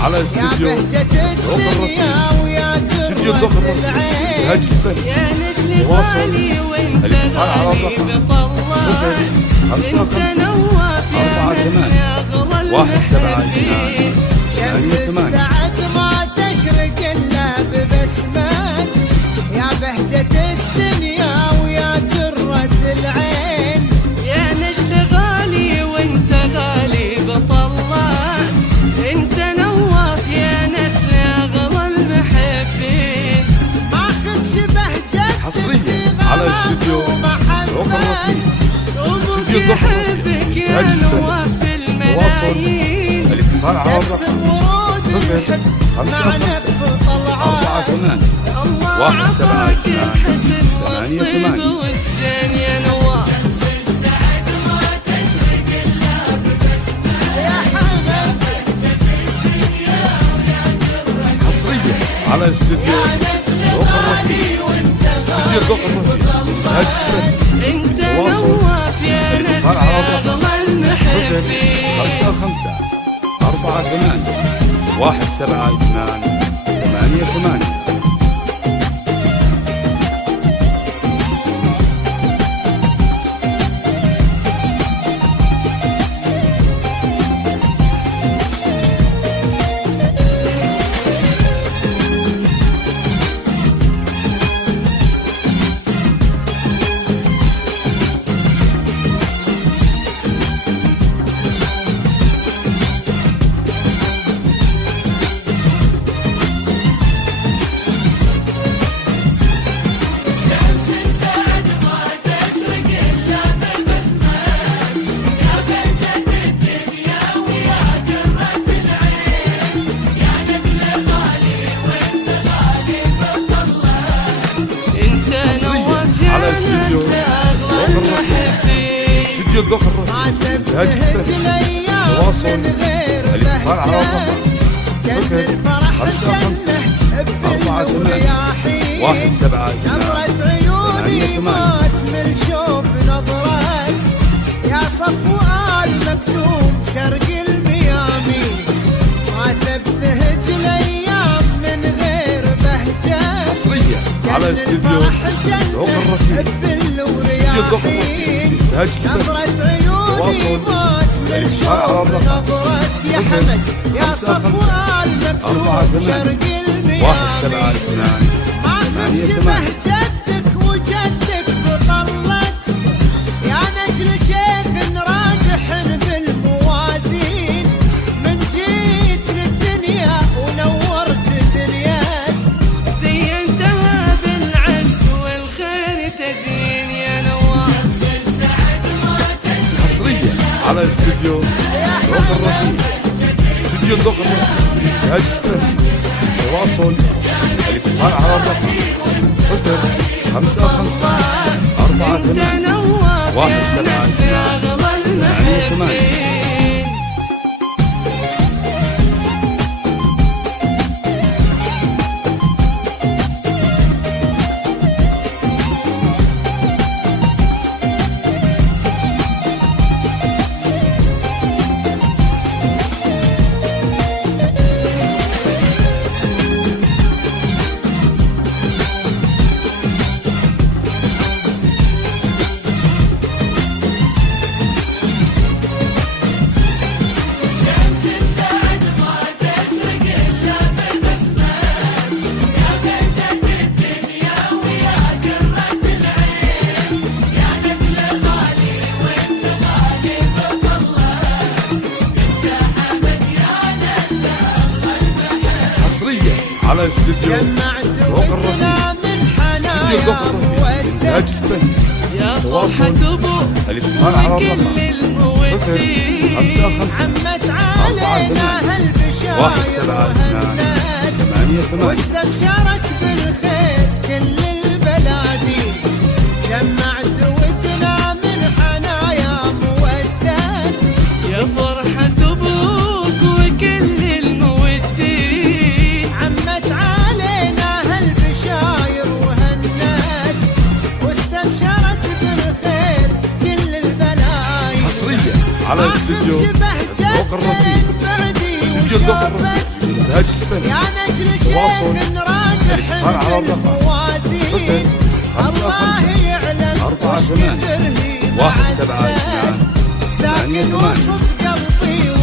على استوديو ذوق الرفيق. استوديو ذوق الرفيق هاج الفن. تواصل الاتصال على الرقم 055 48 172 88. سعد ما تشرق الا ببسمات يا بهجة الدنيا ويا درة العين. يا نجل غالي وانت غالي بطلات، انت نواف يا نسل اغلى المحبين. ماخذ بهجة حصريا على استوديو ذوق الرفيق. استوديو ذوق الرفيق هاج الفن. تواصل الاتصال على الرقم 055 48 172 88. حصريا على استوديو ذوق الرفيق. استوديو ذوق الرفيق هاج الفن. تواصل الاتصال على الرقم 055 48 172 88. على استوديو ذوق الرفيق. استوديو ذوق الرفيق هاج الفن. تواصل الاتصال على الرقم 055 48 172 88. شوف نظرات يا صفو المكتوم شرق الميامي. ما تبتهج الايام من غير بهجه. حصريا على استوديو ذوق الرفيق. استوديو ذوق الرفيق هاج الفن. تواصل الاتصال على الرقم 055 48 172 88. جدك وجدك بطلت يا نجل شيخ راجح بالموازين. من جيت للدنيا ونورت دنياك، زينتها بالعز والخير تزين يا نواف. حصريا على استوديو ذوق الرفيق. استوديو ذوق الرفيق هاج الفن. تواصل الاتصال على الرقم 055 48 172 88. على استوديو ذوق الرفيق. استوديو ذوق الرفيق هاج الفن. تواصل الاتصال على الرقم 055 48 172 88. واستبشرت بالخير كل البلادي. جمعت ودنا من حنايا مودات يا فرحة ابوك وكل المودين. عمت علينا هالبشاير وهنات واستبشرت بالخير كل البلايا. حصريا على استوديو ذوق الرفيق. استوديو الذوق الرفيع إنتاج الفن. يا نجل تواصل شيخ راجح الاتصال على الرقم الموازين 055 الله يعلم 48 وش كثر هي 172 ساكن وسط قلبي